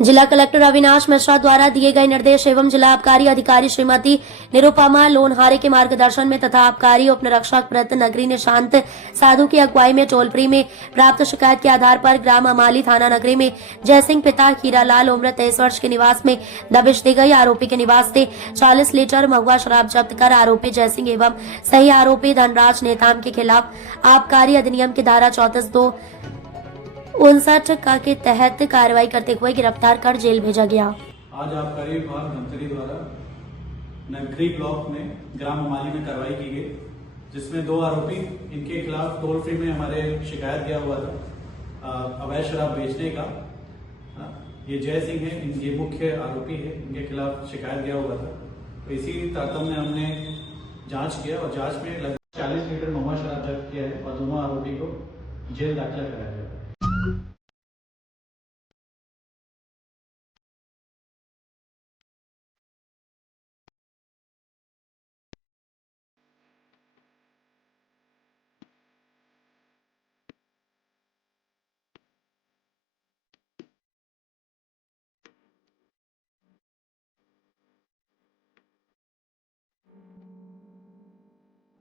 जिला कलेक्टर अविनाश मिश्रा द्वारा दिए गए निर्देश एवं जिला आबकारी अधिकारी श्रीमती निरुपमा लोनहारे के मार्गदर्शन में तथा आबकारी उपनिरीक्षक प्रत नगरी निशांत साधु की अगुवाई में टोल फ्री में प्राप्त शिकायत के आधार पर ग्राम अमाली थाना नगरी में जयसिंह पिता हीरालाल उम्र 23 वर्ष के निवास में दबिश दी गई। आरोपी के निवास से 40 लीटर महुआ शराब जब्त कर आरोपी जयसिंह एवं सही आरोपी धनराज नेताम के खिलाफ आबकारी अधिनियम की धारा 34(2)59 का के तहत कार्रवाई करते हुए गिरफ्तार कर जेल भेजा गया। आज आबकारी विभाग धमतरी द्वारा नगरी ब्लॉक में ग्राम अमाली में कार्रवाई की गई, जिसमें 2 आरोपी इनके खिलाफ टोल फ्री में हमारे शिकायत दिया हुआ था अवैध शराब बेचने का। ये जय सिंह है, ये मुख्य आरोपी है, इनके खिलाफ शिकायत दिया हुआ था। तो इसी तारतम्य में हमने जांच किया और जांच में लगभग 40 लीटर महुआ शराब जब्त किया है और दोनों आरोपी को जेल दाखिला कराया गया।